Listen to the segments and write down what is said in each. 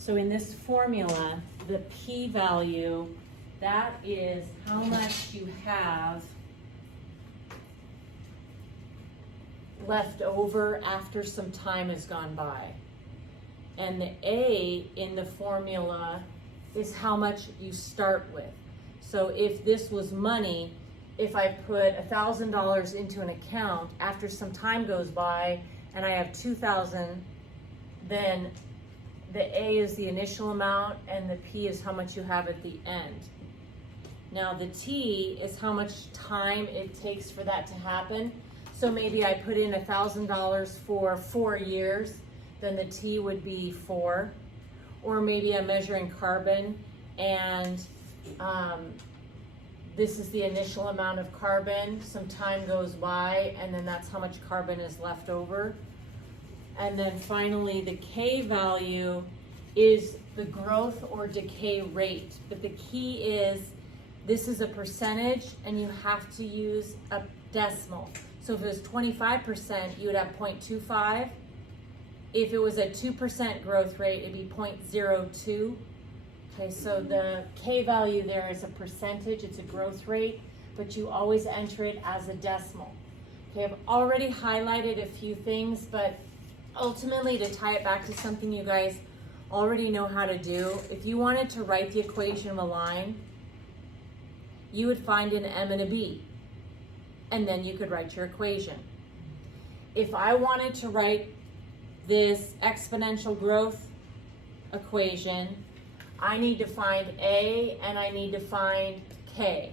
So in this formula, the p-value, that is how much you have left over after some time has gone by. And the A in the formula is how much you start with. So if this was money, if I put $1,000 into an account, after some time goes by and I have 2,000, then the A is the initial amount and the P is how much you have at the end. Now the T is how much time it takes for that to happen. So maybe I put in $1,000 for 4 years, then the T would be 4. Or maybe I'm measuring carbon and this is the initial amount of carbon, some time goes by, and then that's how much carbon is left over. And then finally, the K value is the growth or decay rate. But the key is, this is a percentage and you have to use a decimal. So if it was 25%, you would have 0.25. If it was a 2% growth rate, it'd be 0.02. Okay, so the K value there is a percentage, it's a growth rate, but you always enter it as a decimal. Okay, I've already highlighted a few things, but ultimately to tie it back to something you guys already know how to do, if you wanted to write the equation of a line, you would find an M and a B, and then you could write your equation. If I wanted to write this exponential growth equation, I need to find A and I need to find K.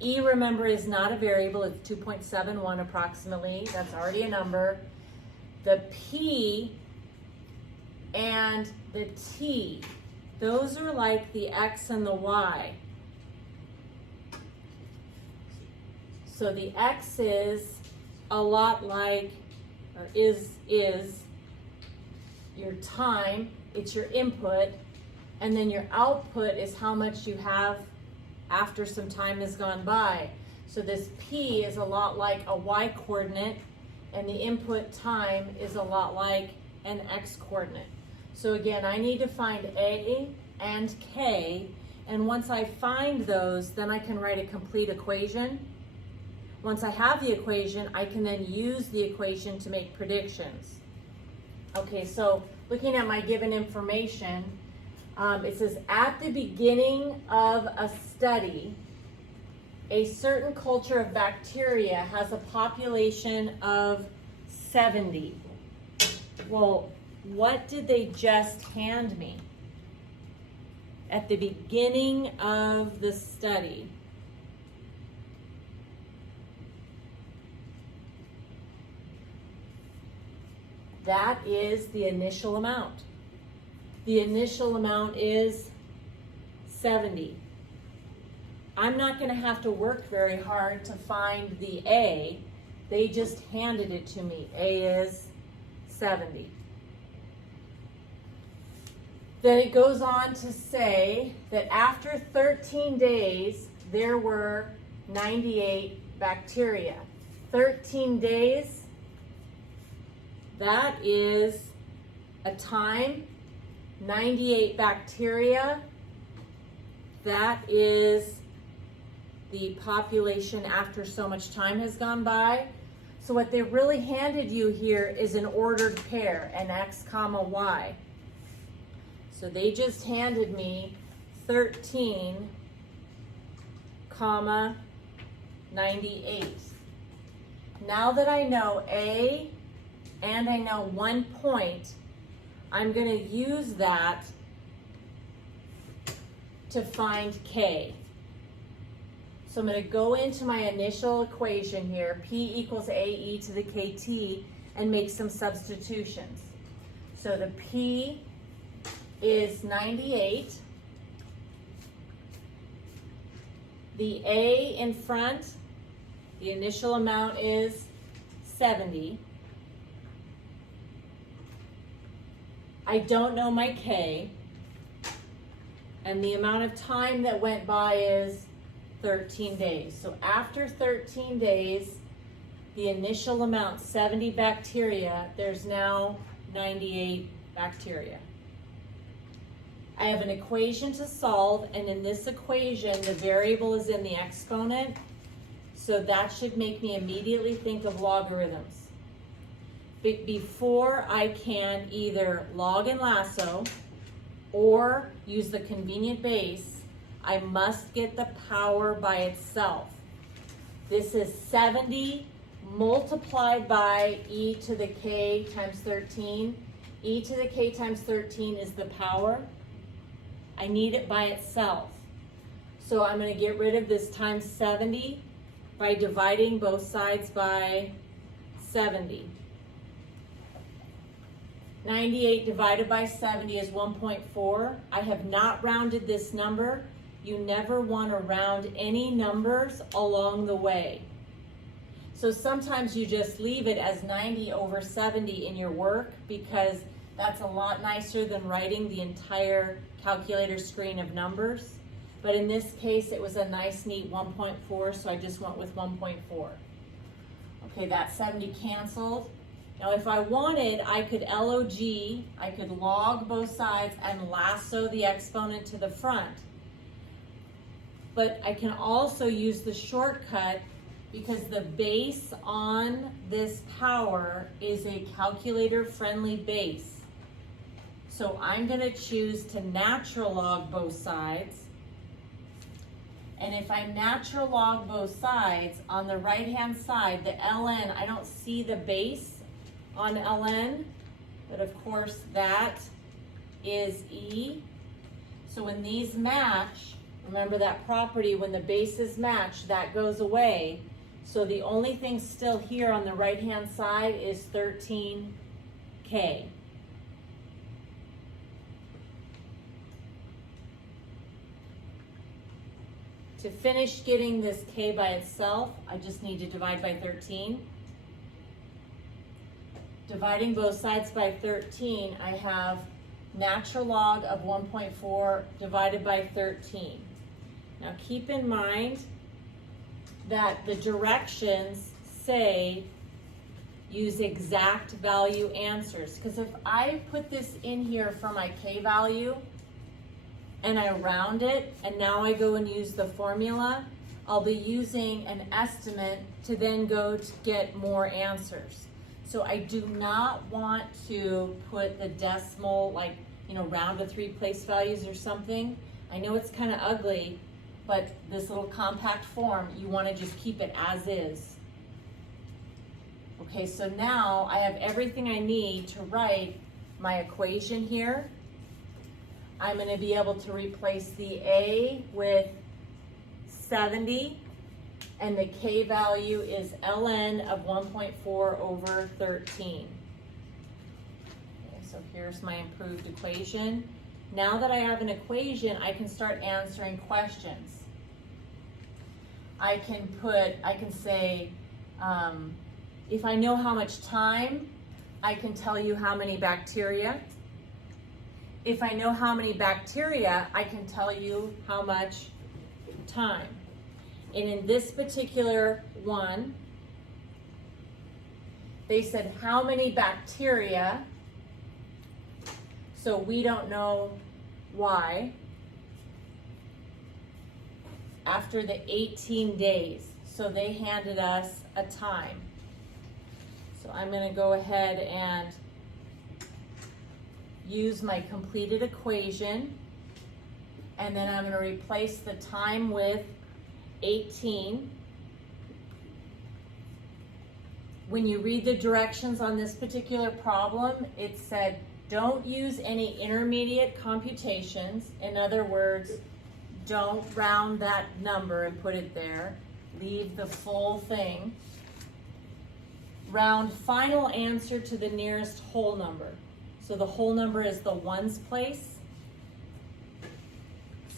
E, remember, is not a variable, it's 2.71 approximately, that's already a number. The P and the T, those are like the X and the Y. So the X is a lot like, or is your time, it's your input, and then your output is how much you have after some time has gone by. So this P is a lot like a Y coordinate, and the input time is a lot like an X coordinate. So again, I need to find A and K, and once I find those, then I can write a complete equation. Once I have the equation, I can then use the equation to make predictions. Okay, so looking at my given information, it says, at the beginning of a study, a certain culture of bacteria has a population of 70. Well, what did they just hand me? At the beginning of the study. That is the initial amount. The initial amount is 70. I'm not going to have to work very hard to find the A. They just handed it to me. A is 70. Then it goes on to say that after 13 days, there were 98 bacteria. 13 days, that is a time. 98 bacteria, that is the population after so much time has gone by. So what they really handed you here is an ordered pair, an X comma Y. So they just handed me 13 comma 98. Now that I know A and I know 1 point, I'm going to use that to find K. So I'm going to go into my initial equation here, P equals AE to the KT, and make some substitutions. So the P is 98. The A in front, the initial amount is 70. I don't know my K, and the amount of time that went by is 13 days. So after 13 days, the initial amount, 70 bacteria, there's now 98 bacteria. I have an equation to solve, and in this equation, the variable is in the exponent, so that should make me immediately think of logarithms. Before I can either log and lasso or use the convenient base, I must get the power by itself. This is 70 multiplied by e to the k times 13. E to the k times 13 is the power. I need it by itself. So I'm going to get rid of this times 70 by dividing both sides by 70. 98 divided by 70 is 1.4. I have not rounded this number. You never want to round any numbers along the way. So sometimes you just leave it as 90 over 70 in your work because that's a lot nicer than writing the entire calculator screen of numbers. But in this case, it was a nice, neat 1.4, so I just went with 1.4. Okay, that 70 canceled. Now if I wanted, I could log, I could log both sides and lasso the exponent to the front. But I can also use the shortcut because the base on this power is a calculator-friendly base. So I'm going to choose to natural log both sides. And if I natural log both sides, on the right-hand side, the ln, I don't see the base on ln, but of course that is e. So when these match, remember that property, when the bases match, that goes away. So the only thing still here on the right-hand side is 13k. To finish getting this k by itself, I just need to divide by 13. Dividing both sides by 13, I have natural log of 1.4 divided by 13. Now keep in mind that the directions say use exact value answers, because if I put this in here for my k value and I round it and now I go and use the formula, I'll be using an estimate to then go to get more answers. So I do not want to put the decimal, like, round to 3 place values or something. I know it's kind of ugly, but this little compact form, you want to just keep it as is. Okay, so now I have everything I need to write my equation here. I'm going to be able to replace the a with 70, and the k value is ln of 1.4 over 13. Okay, so here's my improved equation. Now that I have an equation, I can start answering questions. I can say, if I know how much time, I can tell you how many bacteria. If I know how many bacteria, I can tell you how much time. And in this particular one, they said how many bacteria, so we don't know why, after the 18 days. So they handed us a time. So I'm going to go ahead and use my completed equation, and then I'm going to replace the time with 18. When you read the directions on this particular problem, it said don't use any intermediate computations. In other words, don't round that number and put it there. Leave the full thing. Round final answer to the nearest whole number. So the whole number is the ones place.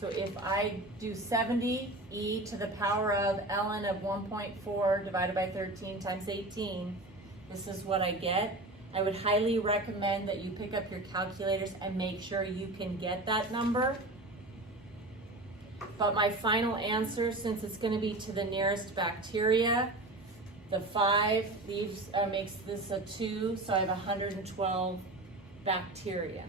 So if I do 70 e to the power of ln of 1.4 divided by 13 times 18, this is what I get. I would highly recommend that you pick up your calculators and make sure you can get that number. But my final answer, since it's going to be to the nearest bacteria, the 5 leaves makes this a 2, so I have 112 bacteria.